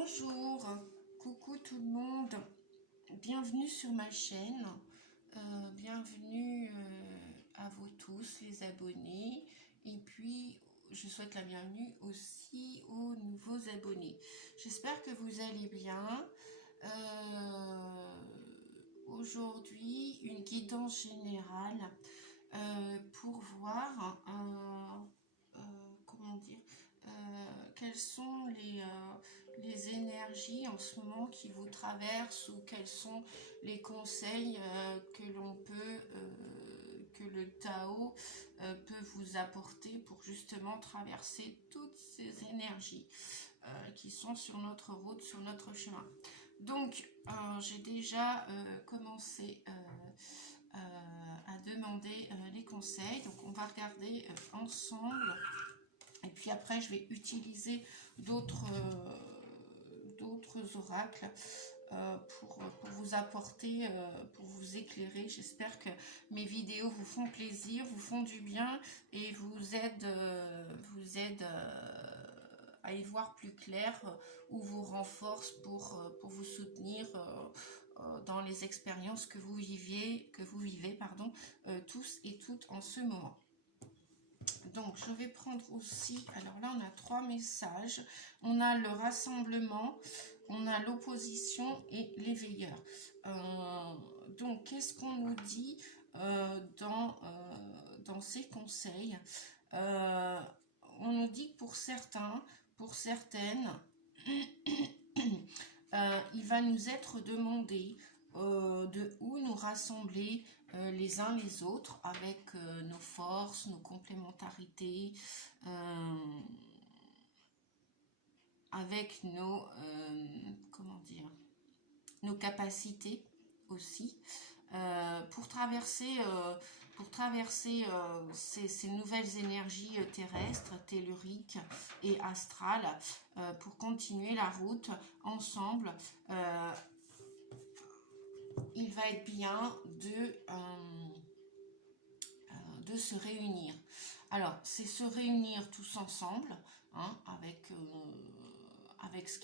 Bonjour, coucou tout le monde, bienvenue sur ma chaîne, bienvenue à vous tous les abonnés, et puis je souhaite la bienvenue aussi aux nouveaux abonnés. J'espère que vous allez bien. Aujourd'hui, une guidance générale pour voir comment dire, quelles sont les énergies en ce moment qui vous traversent, ou quels sont les conseils que l'on peut, que le Tao peut vous apporter pour justement traverser toutes ces énergies qui sont sur notre route, sur notre chemin. Donc, j'ai déjà commencé à demander les conseils. Donc, on va regarder ensemble. Et puis après, je vais utiliser d'autres oracles pour vous apporter, pour vous éclairer. J'espère que mes vidéos vous font plaisir, vous font du bien et vous aident à y voir plus clair, ou vous renforcent pour vous soutenir dans les expériences que vous vivez tous et toutes en ce moment. Donc, je vais prendre aussi, alors là, on a 3 messages. On a le rassemblement, on a l'opposition et l'éveilleur. Donc, qu'est-ce qu'on nous dit dans ces conseils? On nous dit que pour certains, pour certaines, il va nous être demandé de où nous rassembler les uns les autres avec nos forces, nos complémentarités, avec nos nos capacités aussi, pour traverser ces nouvelles énergies terrestres, telluriques et astrales, pour continuer la route ensemble. Il va être bien de se réunir. Alors, c'est se réunir tous ensemble, hein, avec ce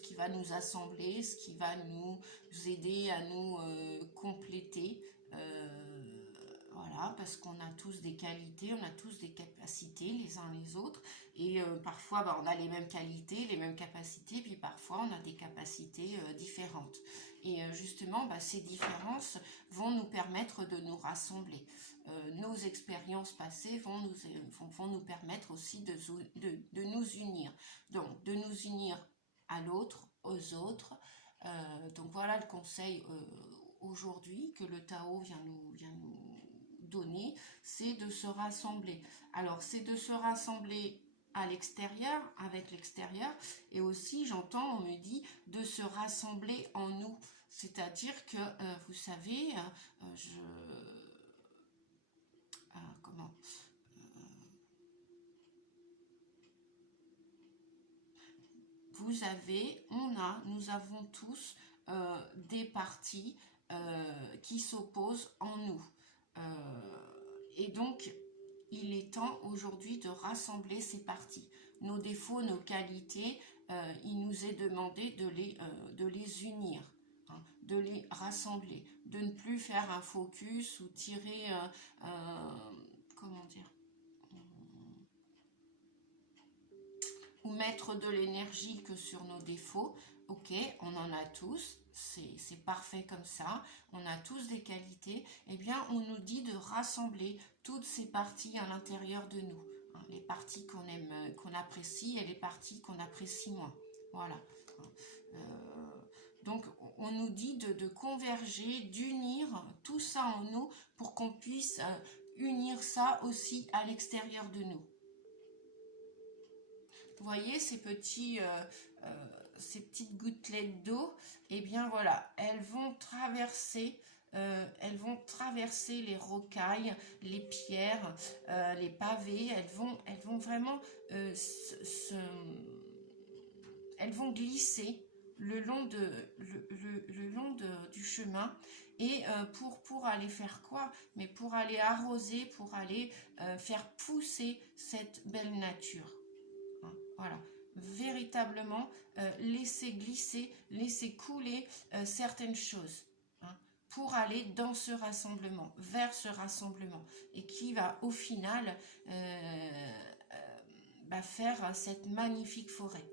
qui va nous assembler, ce qui va nous aider à nous compléter. Voilà, parce qu'on a tous des qualités, on a tous des capacités les uns les autres, et parfois on a les mêmes qualités, les mêmes capacités, puis parfois on a des capacités différentes. Et justement, ces différences vont nous permettre de nous rassembler. Nos expériences passées vont nous permettre aussi de nous unir. Donc, de nous unir à l'autre, aux autres. Donc voilà le conseil aujourd'hui que le Tao vient nous donner, c'est de se rassembler. Alors, c'est de se rassembler à l'extérieur, avec l'extérieur, et aussi, j'entends, on me dit, de se rassembler en nous. C'est-à-dire que, vous savez, nous avons tous des parties qui s'opposent en nous. Et donc, il est temps aujourd'hui de rassembler ces parties. Nos défauts, nos qualités, il nous est demandé de les unir, hein, de les rassembler, de ne plus faire un focus ou tirer, ou mettre de l'énergie que sur nos défauts. Ok, on en a tous, c'est parfait comme ça, on a tous des qualités. Eh bien, on nous dit de rassembler toutes ces parties à l'intérieur de nous, hein, les parties qu'on aime, qu'on apprécie, et les parties qu'on apprécie moins. Voilà. Donc, on nous dit de converger, d'unir tout ça en nous pour qu'on puisse unir ça aussi à l'extérieur de nous. Vous voyez ces petites gouttelettes d'eau, et bien voilà, elles vont traverser les rocailles, les pierres, les pavés. Elles vont vraiment elles vont glisser le long du chemin, et pour aller faire quoi? Mais pour aller arroser, pour aller faire pousser cette belle nature. Voilà, véritablement laisser glisser, laisser couler certaines choses, hein, pour aller dans ce rassemblement, vers ce rassemblement, et qui va au final faire cette magnifique forêt,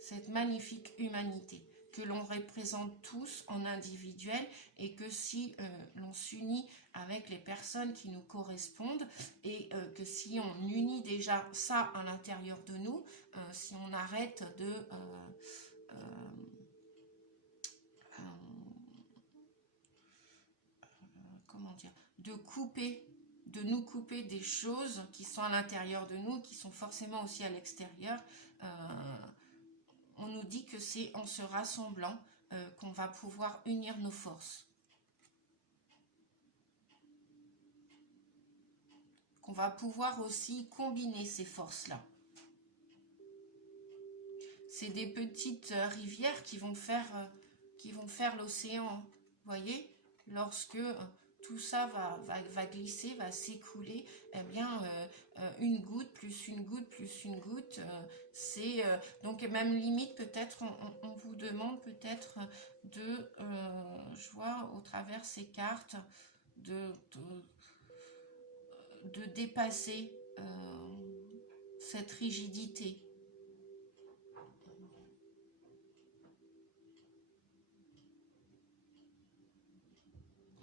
cette magnifique humanité que l'on représente tous en individuel, et que si l'on s'unit avec les personnes qui nous correspondent, et que si on unit déjà ça à l'intérieur de nous, si on arrête de comment dire, de nous couper des choses qui sont à l'intérieur de nous, qui sont forcément aussi à l'extérieur. On nous dit que c'est en se rassemblant qu'on va pouvoir unir nos forces, qu'on va pouvoir aussi combiner ces forces-là. C'est des petites rivières qui vont faire l'océan, vous voyez, lorsque tout ça va glisser, va s'écouler, eh bien, une goutte, plus une goutte, plus une goutte, c'est... donc, même limite, peut-être, on vous demande peut-être de... je vois, au travers ces cartes, de dépasser cette rigidité.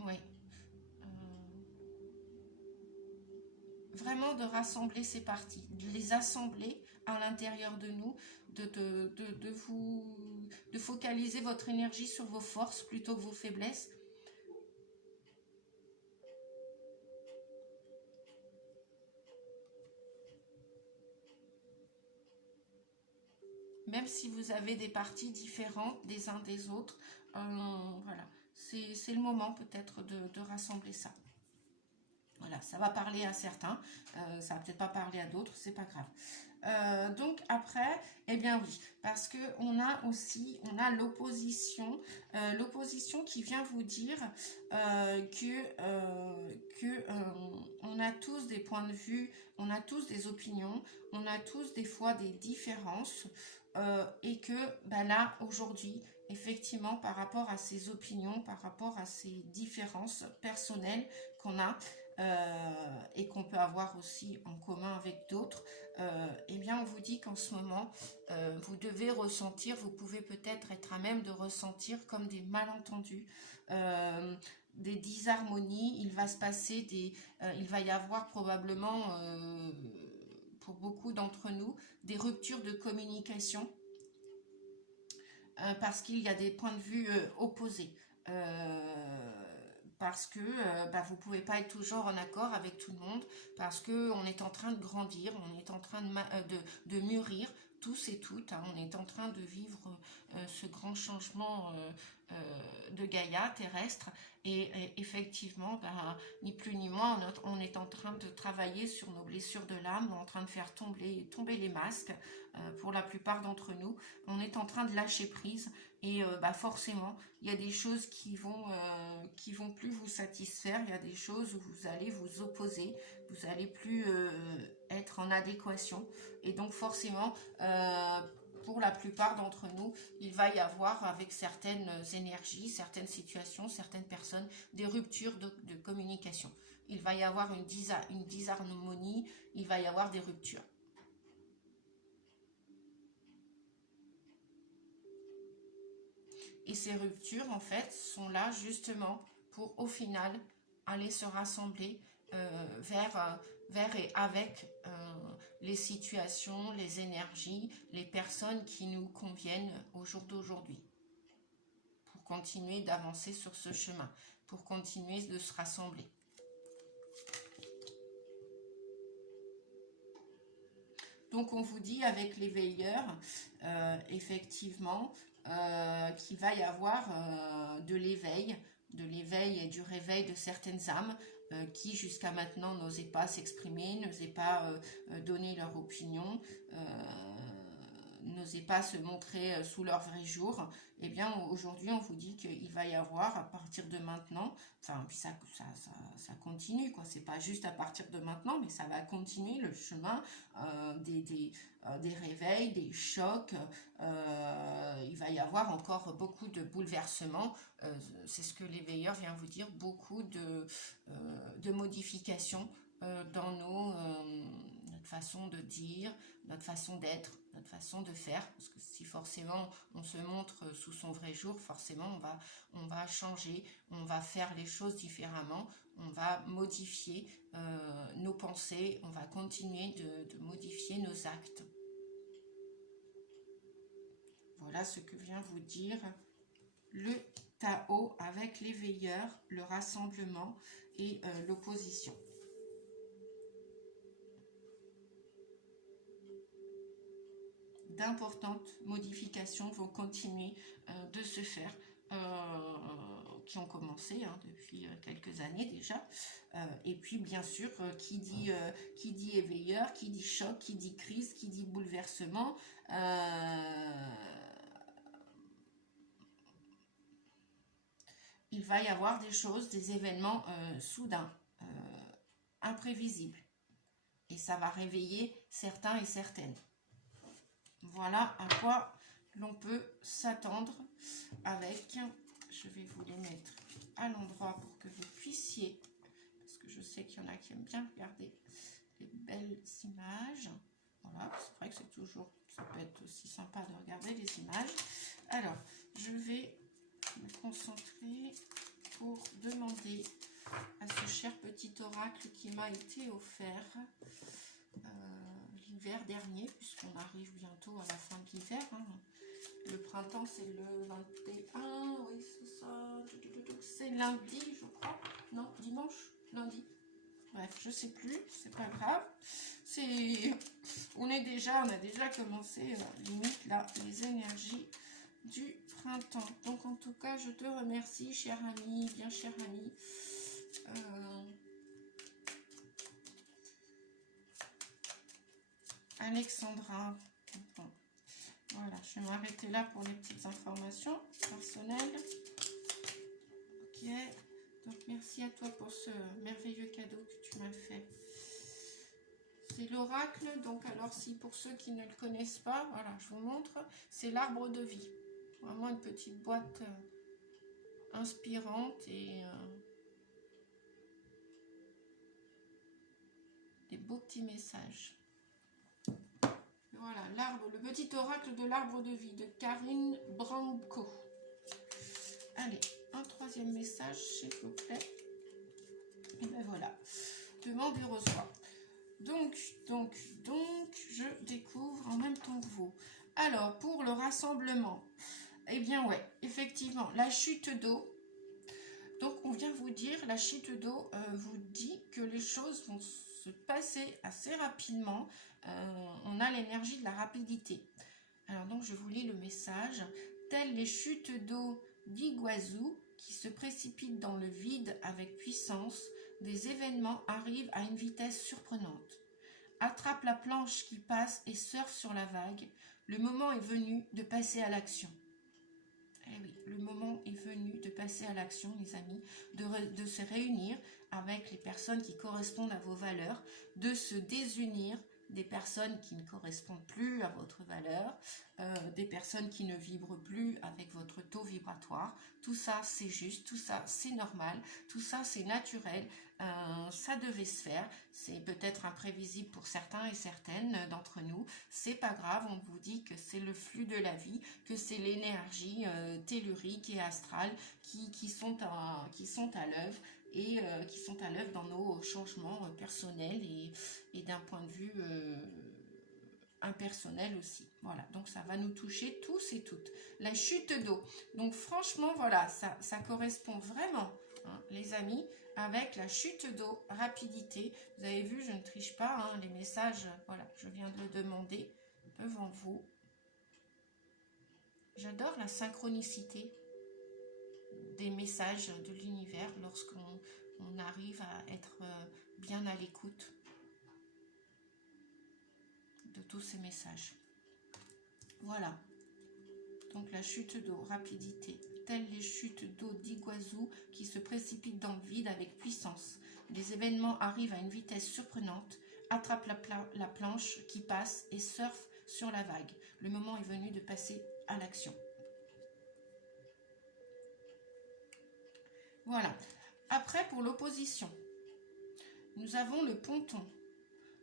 Oui. Vraiment de rassembler ces parties, de les assembler à l'intérieur de nous, de focaliser votre énergie sur vos forces plutôt que vos faiblesses. Même si vous avez des parties différentes des uns des autres, voilà, c'est le moment peut-être de rassembler ça. Voilà, ça va parler à certains, ça va peut-être pas parler à d'autres, c'est pas grave. Donc après, eh bien oui, parce que on a l'opposition, l'opposition qui vient vous dire on a tous des points de vue, on a tous des opinions, on a tous des fois des différences, et que là aujourd'hui, effectivement, par rapport à ces opinions, par rapport à ces différences personnelles qu'on a, et qu'on peut avoir aussi en commun avec d'autres, eh bien on vous dit qu'en ce moment vous devez ressentir, vous pouvez peut-être être à même de ressentir comme des malentendus, des disharmonies. Il va se passer il va y avoir probablement pour beaucoup d'entre nous des ruptures de communication, parce qu'il y a des points de vue opposés. Parce que vous ne pouvez pas être toujours en accord avec tout le monde, parce qu'on est en train de grandir, on est en train de mûrir, tous et toutes, hein, on est en train de vivre ce grand changement de Gaïa terrestre, et effectivement, ni plus ni moins, on est en train de travailler sur nos blessures de l'âme, on est en train de faire tomber les masques, pour la plupart d'entre nous, on est en train de lâcher prise, et forcément, il y a des choses qui vont plus vous satisfaire, il y a des choses où vous allez vous opposer, vous allez plus être en adéquation, et donc forcément, pour la plupart d'entre nous, il va y avoir avec certaines énergies, certaines situations, certaines personnes, des ruptures de communication. Il va y avoir une disharmonie, il va y avoir des ruptures. Et ces ruptures, en fait, sont là justement pour, au final, aller se rassembler vers et avec les situations, les énergies, les personnes qui nous conviennent au jour d'aujourd'hui. Pour continuer d'avancer sur ce chemin, pour continuer de se rassembler. Donc on vous dit avec les veilleurs, effectivement, qu'il va y avoir de l'éveil et du réveil de certaines âmes qui jusqu'à maintenant n'osaient pas s'exprimer, n'osaient pas donner leur opinion, n'osaient pas se montrer sous leur vrai jour, eh bien aujourd'hui on vous dit qu'il va y avoir à partir de maintenant, enfin puis ça continue quoi, c'est pas juste à partir de maintenant, mais ça va continuer le chemin des réveils, des chocs, il va y avoir encore beaucoup de bouleversements, c'est ce que l'éveilleur vient vous dire, beaucoup de modifications dans notre façon de dire, notre façon d'être, notre façon de faire, parce que si forcément on se montre sous son vrai jour, forcément on va changer, on va faire les choses différemment, on va modifier nos pensées, on va continuer de modifier nos actes. Voilà ce que vient vous dire le Tao avec l'éveilleur, le rassemblement et l'opposition. D'importantes modifications vont continuer de se faire, qui ont commencé depuis quelques années déjà. Et puis bien sûr, qui dit éveilleur, qui dit choc, qui dit crise, qui dit bouleversement, il va y avoir des choses, des événements soudains, imprévisibles. Et ça va réveiller certains et certaines. Voilà à quoi l'on peut s'attendre avec, je vais vous les mettre à l'endroit pour que vous puissiez, parce que je sais qu'il y en a qui aiment bien regarder les belles images. Voilà, c'est vrai que c'est toujours, ça peut être aussi sympa de regarder les images. Alors, je vais me concentrer pour demander à ce cher petit oracle qui m'a été offert l'hiver dernier, puisqu'on arrive bientôt à la fin de l'hiver. Le printemps, c'est le 21, oui, c'est ça. C'est lundi, je crois. Non, dimanche, lundi. Bref, je sais plus, c'est pas grave. On a déjà commencé, limite, là, les énergies du printemps. Donc, en tout cas, je te remercie, cher ami, bien cher ami. Alexandra. Bon. Voilà, je vais m'arrêter là pour les petites informations personnelles. Ok, donc merci à toi pour ce merveilleux cadeau que tu m'as fait. C'est l'oracle, donc alors si pour ceux qui ne le connaissent pas, voilà, je vous montre, c'est l'arbre de vie. Vraiment une petite boîte inspirante et des beaux petits messages. Voilà, le petit oracle de l'arbre de vie de Karine Branco. Allez, un troisième message, s'il vous plaît. Et ben voilà, demande et reçoit. Donc, je découvre en même temps que vous. Alors, pour le rassemblement, eh bien ouais, effectivement, la chute d'eau. Donc, on vient vous dire, la chute d'eau vous dit que les choses vont se passer assez rapidement. On a l'énergie de la rapidité. Alors donc, je vous lis le message. Telles les chutes d'eau d'Iguazu qui se précipitent dans le vide avec puissance, des événements arrivent à une vitesse surprenante. Attrape la planche qui passe et surfe sur la vague. Le moment est venu de passer à l'action. Eh oui, le moment est venu de passer à l'action, les amis, de se réunir avec les personnes qui correspondent à vos valeurs, de se désunir des personnes qui ne correspondent plus à votre valeur, des personnes qui ne vibrent plus avec votre taux vibratoire. Tout ça, c'est juste, tout ça, c'est normal, tout ça, c'est naturel, ça devait se faire. C'est peut-être imprévisible pour certains et certaines d'entre nous. C'est pas grave, on vous dit que c'est le flux de la vie, que c'est l'énergie tellurique et astrale qui sont à l'œuvre et qui sont à l'œuvre dans nos changements personnels et d'un point de vue impersonnel aussi. Voilà, donc ça va nous toucher tous et toutes. La chute d'eau. Donc franchement, voilà, ça correspond vraiment, les amis, avec la chute d'eau, rapidité. Vous avez vu, je ne triche pas, les messages, voilà, je viens de le demander devant vous. J'adore la synchronicité des messages de l'univers lorsqu'on arrive à être bien à l'écoute de tous ces messages. Voilà. Donc la chute d'eau, rapidité. Telles les chutes d'eau d'Iguazu qui se précipitent dans le vide avec puissance. Les événements arrivent à une vitesse surprenante, attrapent la planche qui passe et surfent sur la vague. Le moment est venu de passer à l'action. Voilà. Après, pour l'opposition, nous avons le ponton.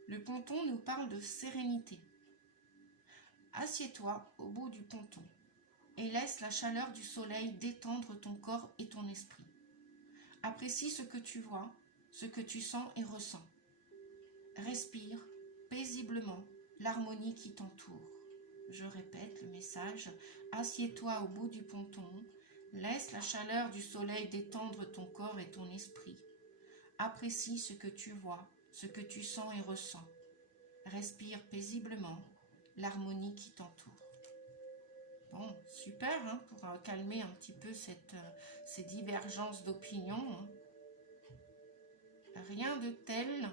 Le ponton nous parle de sérénité. Assieds-toi au bout du ponton et laisse la chaleur du soleil détendre ton corps et ton esprit. Apprécie ce que tu vois, ce que tu sens et ressens. Respire paisiblement l'harmonie qui t'entoure. Je répète le message. Assieds-toi au bout du ponton. Laisse la chaleur du soleil détendre ton corps et ton esprit. Apprécie ce que tu vois, ce que tu sens et ressens. Respire paisiblement l'harmonie qui t'entoure. Bon, super, hein, pour calmer un petit peu ces divergences d'opinion. Hein. Rien de tel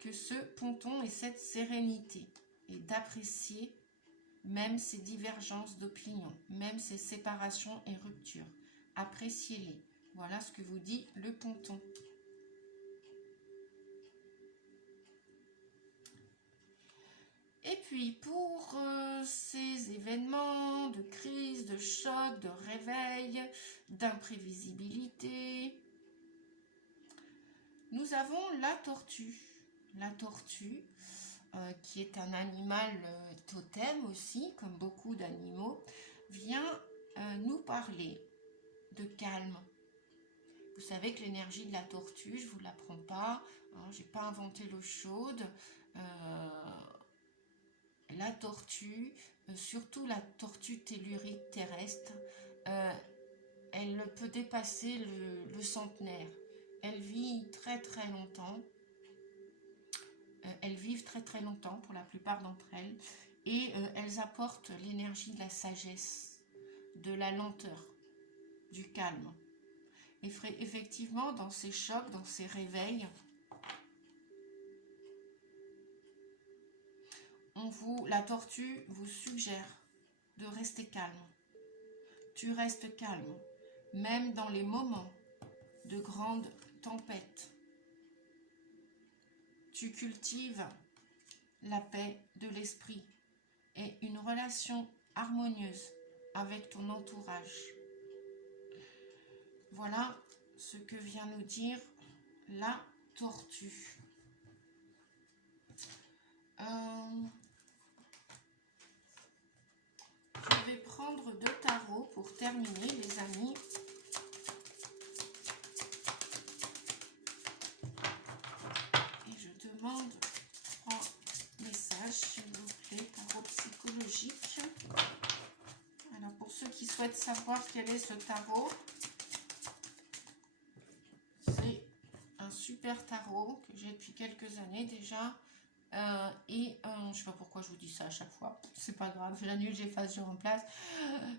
que ce ponton et cette sérénité, et d'apprécier même ces divergences d'opinion, même ces séparations et ruptures. Appréciez-les. Voilà ce que vous dit le ponton. Et puis, pour ces événements de crise, de choc, de réveil, d'imprévisibilité, nous avons la tortue. La tortue, qui est un animal totem aussi, comme beaucoup d'animaux, vient nous parler de calme. Vous savez que l'énergie de la tortue, je ne vous l'apprends pas, hein, je n'ai pas inventé l'eau chaude. La tortue, surtout la tortue tellurique terrestre, elle peut dépasser le centenaire. Elle vit très très longtemps. Elles vivent très très longtemps pour la plupart d'entre elles. Et elles apportent l'énergie de la sagesse, de la lenteur, du calme. Et effectivement, dans ces chocs, dans ces réveils, la tortue vous suggère de rester calme. Tu restes calme, même dans les moments de grande tempête. Tu cultives la paix de l'esprit et une relation harmonieuse avec ton entourage. Voilà ce que vient nous dire la tortue. Je vais prendre 2 tarots pour terminer, les amis. Et je demande 3 messages, s'il vous plaît, tarot psychologique. Alors, pour ceux qui souhaitent savoir quel est ce tarot, c'est un super tarot que j'ai depuis quelques années déjà. Je ne sais pas pourquoi je vous dis ça à chaque fois, c'est pas grave, j'annule, j'efface, je remplace.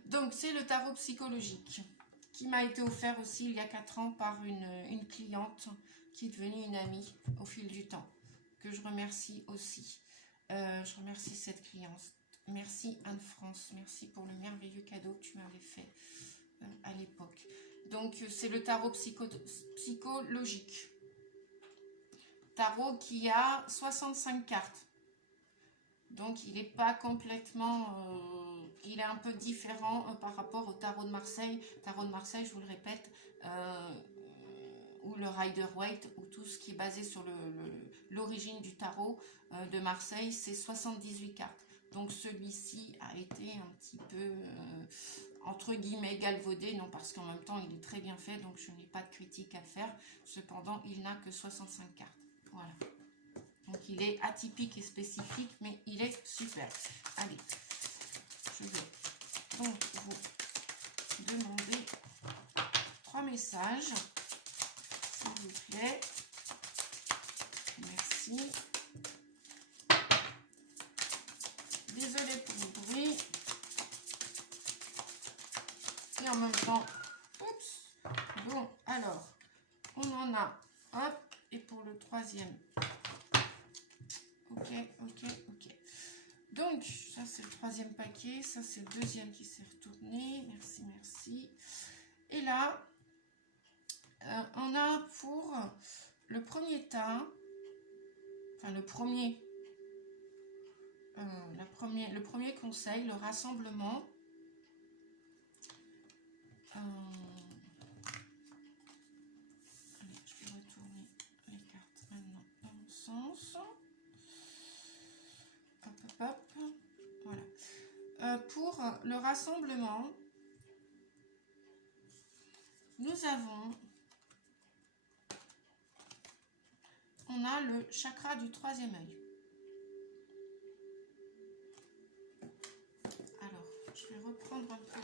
Donc c'est le tarot psychologique qui m'a été offert aussi il y a 4 ans par une cliente qui est devenue une amie au fil du temps, que je remercie aussi. Je remercie cette cliente. Merci Anne-France, merci pour le merveilleux cadeau que tu m'avais fait à l'époque. Donc c'est le tarot psychologique. Tarot qui a 65 cartes. Donc il n'est pas complètement... il est un peu différent par rapport au tarot de Marseille. Tarot de Marseille, je vous le répète, ou le Rider-Waite, ou tout ce qui est basé sur l'origine du tarot de Marseille, c'est 78 cartes. Donc celui-ci a été un petit peu, entre guillemets, galvaudé, non, parce qu'en même temps, il est très bien fait, donc je n'ai pas de critique à faire. Cependant, il n'a que 65 cartes. Voilà. Donc, il est atypique et spécifique, mais il est super. Allez, je vais donc vous demander 3 messages, s'il vous plaît. Merci. Désolée pour le bruit. Et en même temps, oups. Bon, alors, on en a, hop, et pour le 3e. Ok. Donc, ça c'est le troisième paquet, ça c'est le deuxième qui s'est retourné. Merci, merci. Et là, on a pour le premier tas, enfin le premier conseil, le rassemblement. Allez, je vais retourner les cartes maintenant dans le sens. Hop, hop, hop. Voilà. Pour le rassemblement, on a le chakra du troisième œil. Alors, je vais reprendre un peu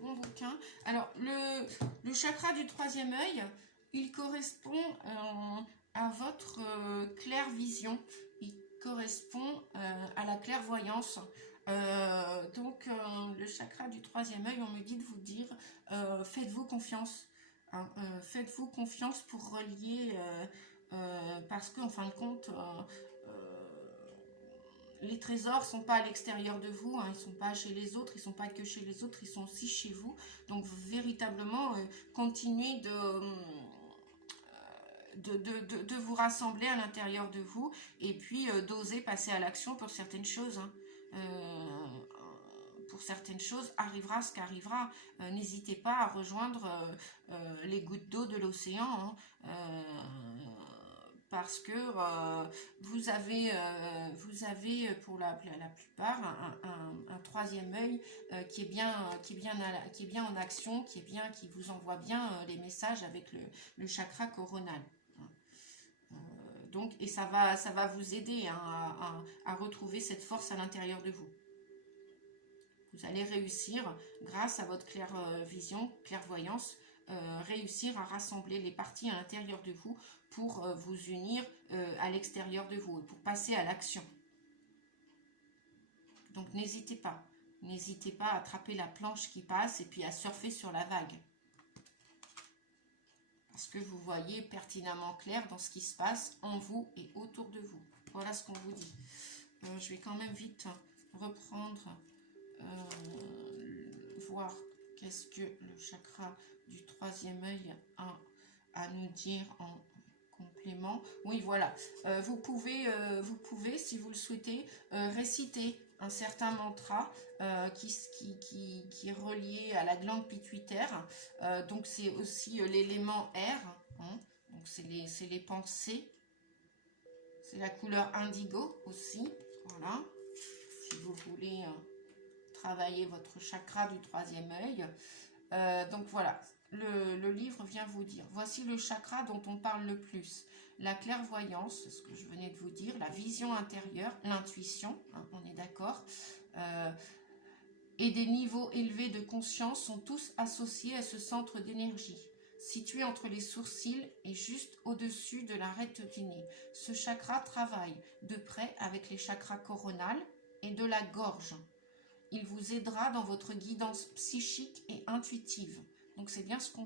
mon bouquin. Alors, le chakra du troisième œil, il correspond à votre clair-vision. Il correspond à la clairvoyance. Donc, le chakra du troisième œil, on me dit de vous dire, faites-vous confiance. Hein, faites-vous confiance pour relier, parce qu'en fin de compte, les trésors sont pas à l'extérieur de vous, hein, ils sont pas chez les autres, ils sont pas que chez les autres, ils sont aussi chez vous. Donc véritablement, continuez de vous rassembler à l'intérieur de vous et puis d'oser passer à l'action pour certaines choses. Hein. Pour certaines choses, arrivera ce qu'arrivera. N'hésitez pas à rejoindre les gouttes d'eau de l'océan. Hein. Parce que vous avez pour la plupart un troisième œil qui est bien en action, qui vous envoie bien les messages avec le chakra coronal. Donc, et ça va vous aider, hein, à retrouver cette force à l'intérieur de vous. Vous allez réussir, grâce à votre clairvoyance, réussir à rassembler les parties à l'intérieur de vous pour vous unir à l'extérieur de vous et pour passer à l'action. Donc n'hésitez pas à attraper la planche qui passe et puis à surfer sur la vague. Parce que vous voyez pertinemment clair dans ce qui se passe en vous et autour de vous. Voilà ce qu'on vous dit. Je vais quand même vite reprendre, voir qu'est-ce que le chakra du troisième œil a à nous dire en complément. Oui, voilà. Vous pouvez, si vous le souhaitez, réciter un certain mantra qui est relié à la glande pituitaire. Donc, c'est aussi l'élément air. Hein. Donc, c'est les pensées. C'est la couleur indigo aussi. Voilà. Si vous voulez travailler votre chakra du troisième œil. Donc, voilà. Le livre vient vous dire, voici le chakra dont on parle le plus. La clairvoyance, c'est ce que je venais de vous dire, la vision intérieure, l'intuition, hein, on est d'accord, et des niveaux élevés de conscience sont tous associés à ce centre d'énergie, situé entre les sourcils et juste au-dessus de l'arête du nez. Ce chakra travaille de près avec les chakras coronales et de la gorge. Il vous aidera dans votre guidance psychique et intuitive. Donc c'est bien ce que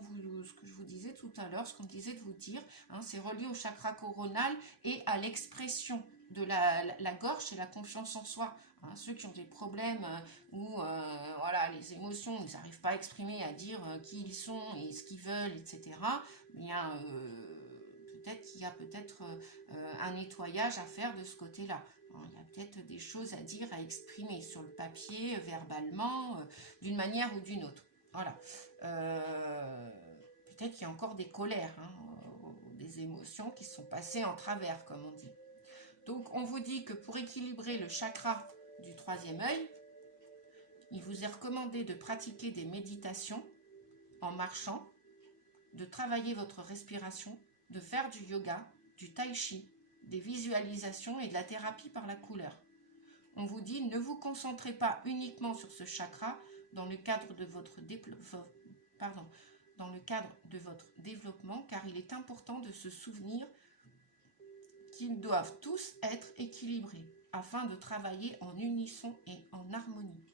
je vous disais tout à l'heure, ce qu'on disait de vous dire, hein, c'est relié au chakra coronal et à l'expression de la gorge et la confiance en soi. Hein, ceux qui ont des problèmes où voilà, les émotions, ils n'arrivent pas à exprimer, à dire qui ils sont et ce qu'ils veulent, etc. Bien, peut-être qu'il y a un nettoyage à faire de ce côté-là. Il y a peut-être des choses à dire, à exprimer sur le papier, verbalement, d'une manière ou d'une autre. Voilà. Peut-être qu'il y a encore des colères, hein, des émotions qui sont passées en travers, comme on dit. Donc, on vous dit que pour équilibrer le chakra du troisième œil, il vous est recommandé de pratiquer des méditations en marchant, de travailler votre respiration, de faire du yoga, du tai chi, des visualisations et de la thérapie par la couleur. On vous dit, ne vous concentrez pas uniquement sur ce chakra dans le cadre de votre développement, car il est important de se souvenir qu'ils doivent tous être équilibrés afin de travailler en unisson et en harmonie.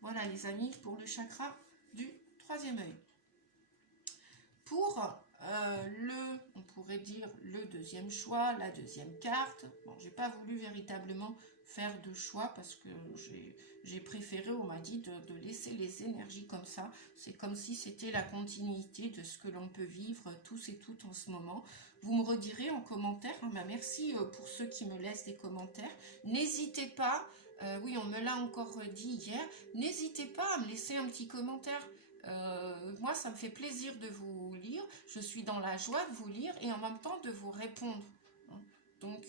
Voilà les amis pour le chakra du troisième œil. Pour on pourrait dire le deuxième choix, la deuxième carte. Bon, j'ai pas voulu véritablement faire de choix parce que j'ai préféré, on m'a dit, de laisser les énergies comme ça. C'est comme si c'était la continuité de ce que l'on peut vivre tous et toutes en ce moment. Vous me redirez en commentaire. Hein, bah merci pour ceux qui me laissent des commentaires. N'hésitez pas, oui, on me l'a encore dit hier, n'hésitez pas à me laisser un petit commentaire. Moi, ça me fait plaisir de vous lire. Je suis dans la joie de vous lire et en même temps de vous répondre. Donc,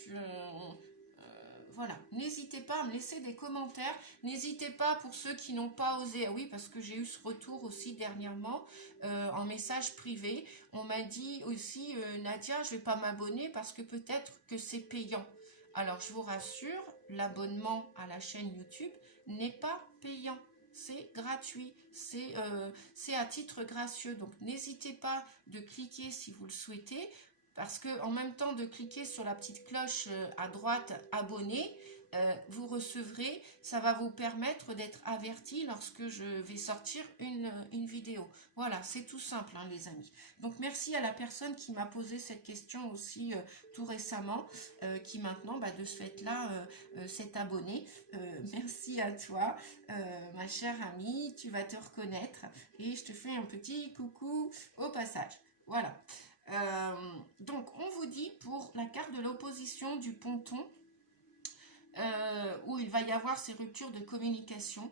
voilà. N'hésitez pas à me laisser des commentaires. N'hésitez pas pour ceux qui n'ont pas osé. Ah oui, parce que j'ai eu ce retour aussi dernièrement en message privé. On m'a dit aussi, Nadia, je ne vais pas m'abonner parce que peut-être que c'est payant. Alors, je vous rassure, l'abonnement à la chaîne YouTube n'est pas payant. C'est gratuit, c'est à titre gracieux. Donc, n'hésitez pas de cliquer si vous le souhaitez. Parce que en même temps de cliquer sur la petite cloche à droite abonner, vous recevrez, ça va vous permettre d'être averti lorsque je vais sortir une vidéo. Voilà, c'est tout simple hein, les amis. Donc merci à la personne qui m'a posé cette question aussi tout récemment, qui maintenant de ce fait-là s'est abonnée. Merci à toi, ma chère amie, tu vas te reconnaître et je te fais un petit coucou au passage. Voilà. Donc on vous dit pour la carte de l'opposition du ponton où il va y avoir ces ruptures de communication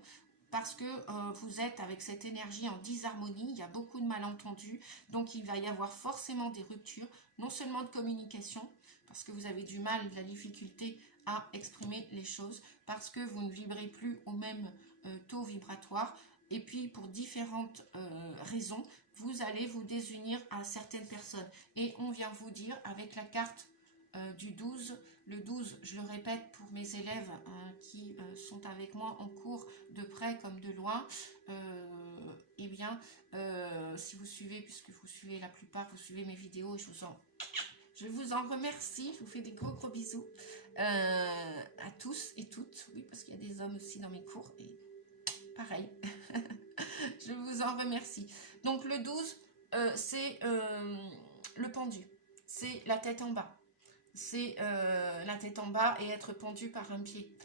parce que vous êtes avec cette énergie en disharmonie, il y a beaucoup de malentendus, donc il va y avoir forcément des ruptures, non seulement de communication, parce que vous avez du mal, de la difficulté à exprimer les choses, parce que vous ne vibrez plus au même taux vibratoire, et puis pour différentes raisons, vous allez vous désunir à certaines personnes. Et on vient vous dire avec la carte du 12, le 12, je le répète pour mes élèves qui sont avec moi en cours de près comme de loin, eh bien, si vous suivez, puisque vous suivez la plupart, vous suivez mes vidéos, je vous en remercie, je vous fais des gros bisous à tous et toutes, oui, parce qu'il y a des hommes aussi dans mes cours, et pareil, je vous en remercie. Donc le 12, c'est le pendu, c'est la tête en bas. C'est la tête en bas et être pendu par un pied.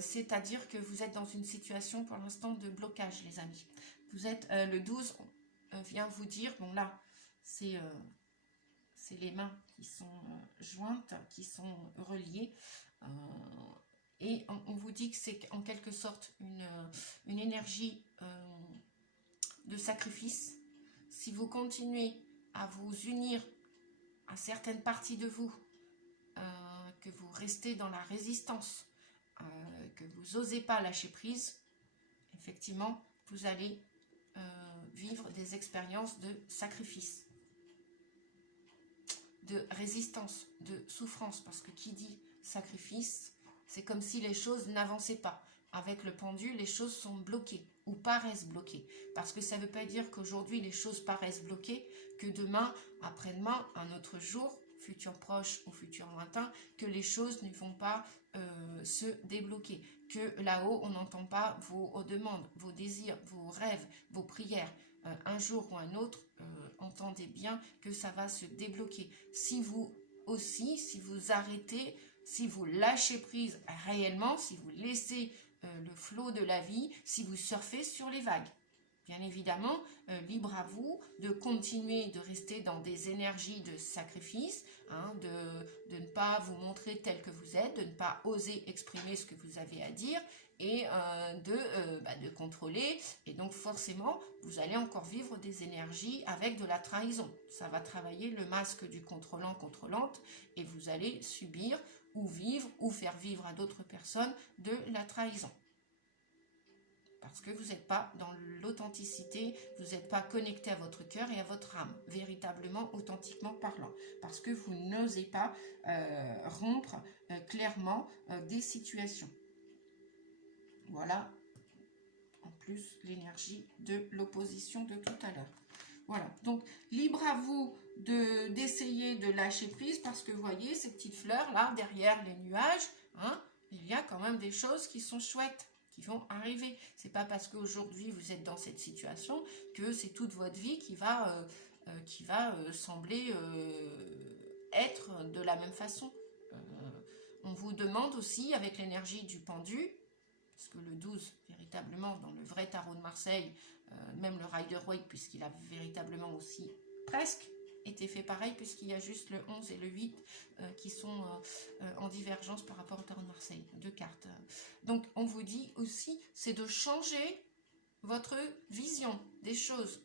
C'est-à-dire que vous êtes dans une situation pour l'instant de blocage, les amis. Vous êtes, le 12 vient vous dire, bon là, c'est les mains qui sont jointes, qui sont reliées. Et on vous dit que c'est en quelque sorte une énergie de sacrifice. Si vous continuez à vous unir à certaines parties de vous, que vous restez dans la résistance, que vous n'osez pas lâcher prise, effectivement, vous allez vivre des expériences de sacrifice, de résistance, de souffrance, parce que qui dit sacrifice, c'est comme si les choses n'avançaient pas. Avec le pendu, les choses sont bloquées ou paraissent bloquées, parce que ça ne veut pas dire qu'aujourd'hui les choses paraissent bloquées, que demain, après-demain, un autre jour, futur proche ou futur lointain, que les choses ne vont pas se débloquer, que là-haut on n'entend pas vos demandes, vos désirs, vos rêves, vos prières. Un jour ou un autre, entendez bien que ça va se débloquer. Si vous aussi, si vous arrêtez, si vous lâchez prise réellement, si vous laissez le flot de la vie, si vous surfez sur les vagues. Bien évidemment, libre à vous de continuer de rester dans des énergies de sacrifice, hein, de ne pas vous montrer tel que vous êtes, de ne pas oser exprimer ce que vous avez à dire et de contrôler. Et donc forcément, vous allez encore vivre des énergies avec de la trahison. Ça va travailler le masque du contrôlant-contrôlante et vous allez subir ou vivre ou faire vivre à d'autres personnes de la trahison. Parce que vous n'êtes pas dans l'authenticité, vous n'êtes pas connecté à votre cœur et à votre âme, véritablement, authentiquement parlant. Parce que vous n'osez pas rompre clairement des situations. Voilà, en plus, l'énergie de l'opposition de tout à l'heure. Voilà, donc libre à vous d'essayer de lâcher prise, parce que vous voyez ces petites fleurs là, derrière les nuages, hein, il y a quand même des choses qui sont chouettes, qui vont arriver. C'est pas parce qu'aujourd'hui vous êtes dans cette situation que c'est toute votre vie qui va sembler être de la même façon. On vous demande aussi, avec l'énergie du pendu, parce que le 12, véritablement, dans le vrai tarot de Marseille, même le Rider-Waite, puisqu'il a véritablement aussi presque été fait pareil, puisqu'il y a juste le 11 et le 8 qui sont en divergence par rapport au tarot de Marseille, deux cartes. Donc, on vous dit aussi, c'est de changer votre vision des choses.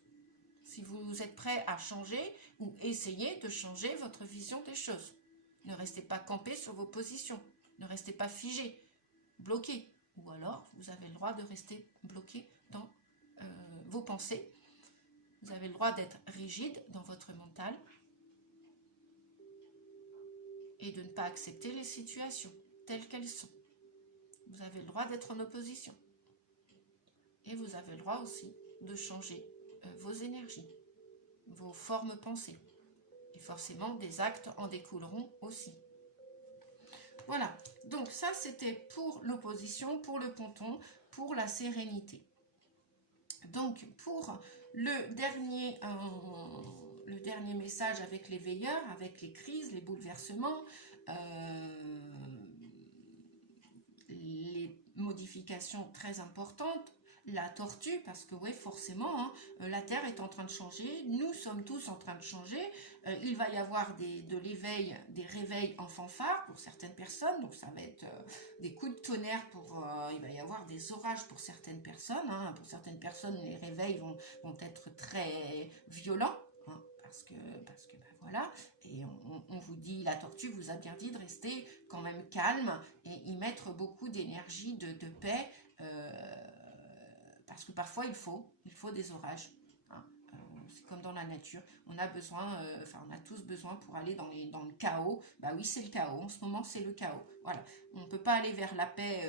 Si vous êtes prêt à changer, ou essayez de changer votre vision des choses. Ne restez pas campé sur vos positions. Ne restez pas figé, bloqué. Ou alors, vous avez le droit de rester bloqué dans vos pensées. Vous avez le droit d'être rigide dans votre mental et de ne pas accepter les situations telles qu'elles sont. Vous avez le droit d'être en opposition. Et vous avez le droit aussi de changer vos énergies, vos formes pensées. Et forcément, des actes en découleront aussi. Voilà, donc ça c'était pour l'opposition, pour le ponton, pour la sérénité. Donc pour le dernier message avec les veilleurs, avec les crises, les bouleversements, les modifications très importantes, la tortue, parce que oui, forcément, hein, la Terre est en train de changer, nous sommes tous en train de changer, il va y avoir de l'éveil, des réveils en fanfare pour certaines personnes, donc ça va être des coups de tonnerre, il va y avoir des orages pour certaines personnes, hein, pour certaines personnes les réveils vont être très violents, hein, parce que ben voilà, et on vous dit, la tortue vous a bien dit de rester quand même calme et y mettre beaucoup d'énergie, de paix, parce que parfois il faut des orages, hein. C'est comme dans la nature, on a besoin, on a tous besoin pour aller dans le chaos. Bah oui, c'est le chaos, en ce moment c'est le chaos, voilà. On ne peut pas aller vers la paix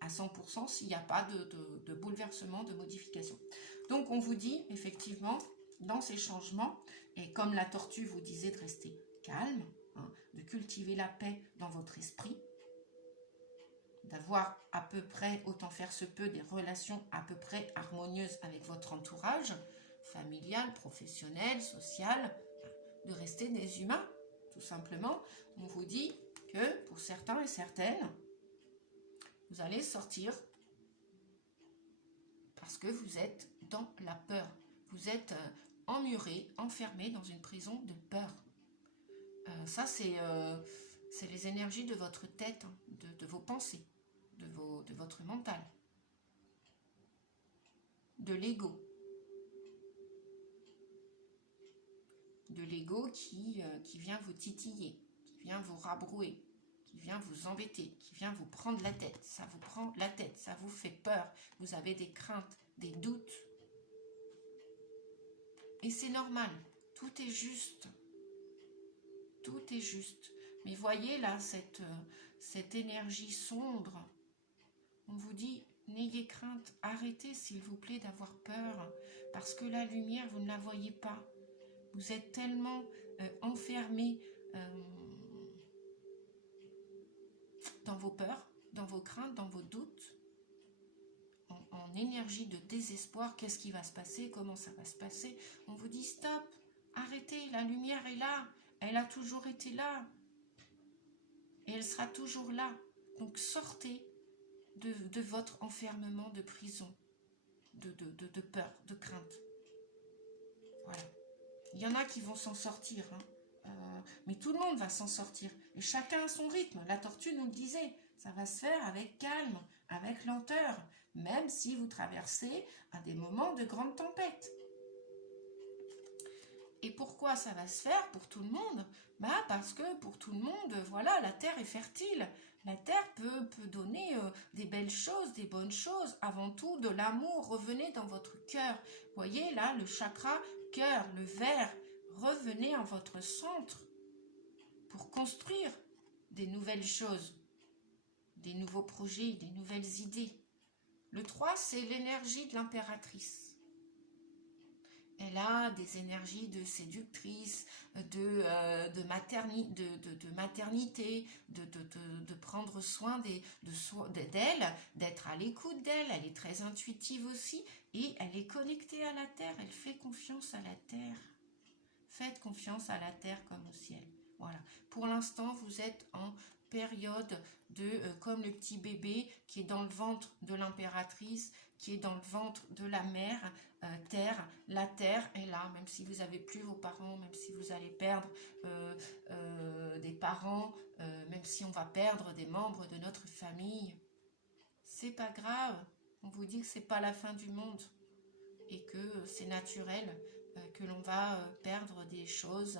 à 100% s'il n'y a pas de bouleversement, de modification. Donc on vous dit effectivement, dans ces changements, et comme la tortue vous disait de rester calme, hein, de cultiver la paix dans votre esprit, d'avoir à peu près, autant faire se peut, des relations à peu près harmonieuses avec votre entourage, familial, professionnel, social, de rester des humains, tout simplement. On vous dit que pour certains et certaines, vous allez sortir parce que vous êtes dans la peur. Vous êtes emmuré, enfermé dans une prison de peur. Ça, c'est les énergies de votre tête, hein, de vos pensées, de votre mental, de l'ego. De l'ego qui vient vous titiller, qui vient vous rabrouer, qui vient vous embêter, qui vient vous prendre la tête. Ça vous prend la tête, ça vous fait peur. Vous avez des craintes, des doutes. Et c'est normal, tout est juste. Tout est juste. Mais voyez là, cette énergie sombre. On vous dit, n'ayez crainte, arrêtez s'il vous plaît d'avoir peur. Parce que la lumière, vous ne la voyez pas. Vous êtes tellement enfermés dans vos peurs, dans vos craintes, dans vos doutes, en énergie de désespoir. Qu'est-ce qui va se passer? Comment ça va se passer? On vous dit stop, arrêtez, la lumière est là. Elle a toujours été là. Et elle sera toujours là. Donc sortez de votre enfermement de prison, de peur, de crainte. Voilà. Il y en a qui vont s'en sortir, hein. Mais tout le monde va s'en sortir. Et chacun à son rythme. La tortue nous le disait. Ça va se faire avec calme, avec lenteur, même si vous traversez à des moments de grande tempête. Et pourquoi ça va se faire pour tout le monde? Parce que pour tout le monde, voilà, la terre est fertile. La terre peut donner des belles choses, des bonnes choses. Avant tout, de l'amour. Revenez dans votre cœur. Voyez là, le chakra cœur, le vert. Revenez en votre centre pour construire des nouvelles choses, des nouveaux projets, des nouvelles idées. Le 3, c'est l'énergie de l'impératrice. Elle a des énergies de séductrice, de maternité, de prendre soin d'elle, d'être à l'écoute d'elle. Elle est très intuitive aussi et elle est connectée à la terre. Elle fait confiance à la terre. Faites confiance à la terre comme au ciel. Voilà. Pour l'instant, vous êtes en période de, comme le petit bébé qui est dans le ventre de l'impératrice, qui est dans le ventre de la mère, terre. La terre est là, même si vous n'avez plus vos parents, même si vous allez perdre des parents, même si on va perdre des membres de notre famille. C'est pas grave, on vous dit que c'est pas la fin du monde et que c'est naturel, que l'on va perdre des choses,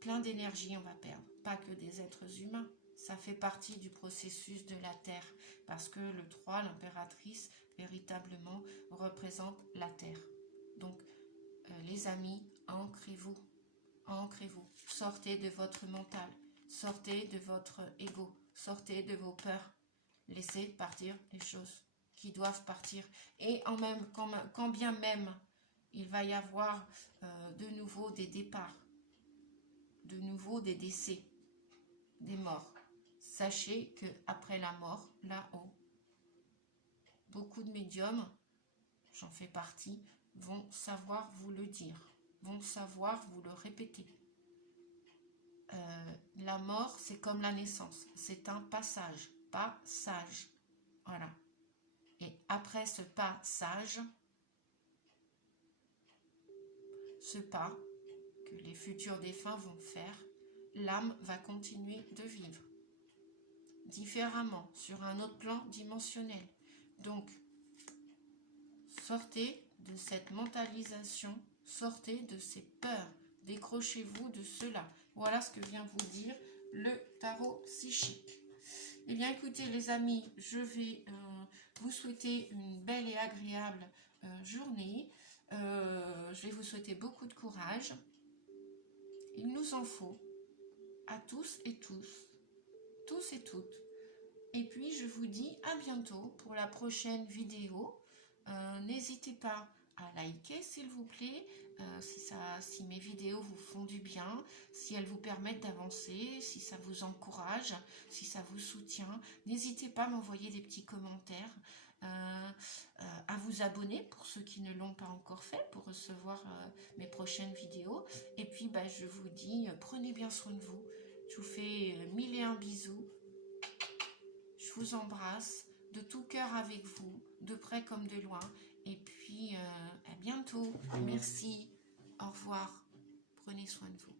plein d'énergie on va perdre, pas que des êtres humains. Ça fait partie du processus de la Terre, parce que le 3, l'impératrice, véritablement représente la Terre. Donc, les amis, ancrez-vous, ancrez-vous, sortez de votre mental, sortez de votre ego, sortez de vos peurs, laissez partir les choses qui doivent partir. Et quand bien même il va y avoir de nouveau des départs, de nouveau des décès, des morts, sachez que après la mort, là-haut, beaucoup de médiums, j'en fais partie, vont savoir vous le dire, vont savoir vous le répéter. La mort, c'est comme la naissance, c'est un passage, passage, voilà. Et après ce passage, ce pas que les futurs défunts vont faire, l'âme va continuer de vivre différemment, sur un autre plan dimensionnel. Donc, sortez de cette mentalisation, sortez de ces peurs, décrochez-vous de cela. Voilà ce que vient vous dire le tarot psychique. Eh bien, écoutez les amis, je vais vous souhaiter une belle et agréable journée. Je vais vous souhaiter beaucoup de courage. Il nous en faut à tous et toutes. Et puis, je vous dis à bientôt pour la prochaine vidéo. N'hésitez pas à liker, s'il vous plaît, si mes vidéos vous font du bien, si elles vous permettent d'avancer, si ça vous encourage, si ça vous soutient. N'hésitez pas à m'envoyer des petits commentaires, à vous abonner pour ceux qui ne l'ont pas encore fait, pour recevoir mes prochaines vidéos. Et puis, je vous dis, prenez bien soin de vous. Je vous fais 1001 bisous. Je vous embrasse de tout cœur avec vous, de près comme de loin. Et puis, à bientôt. Merci. Au revoir. Prenez soin de vous.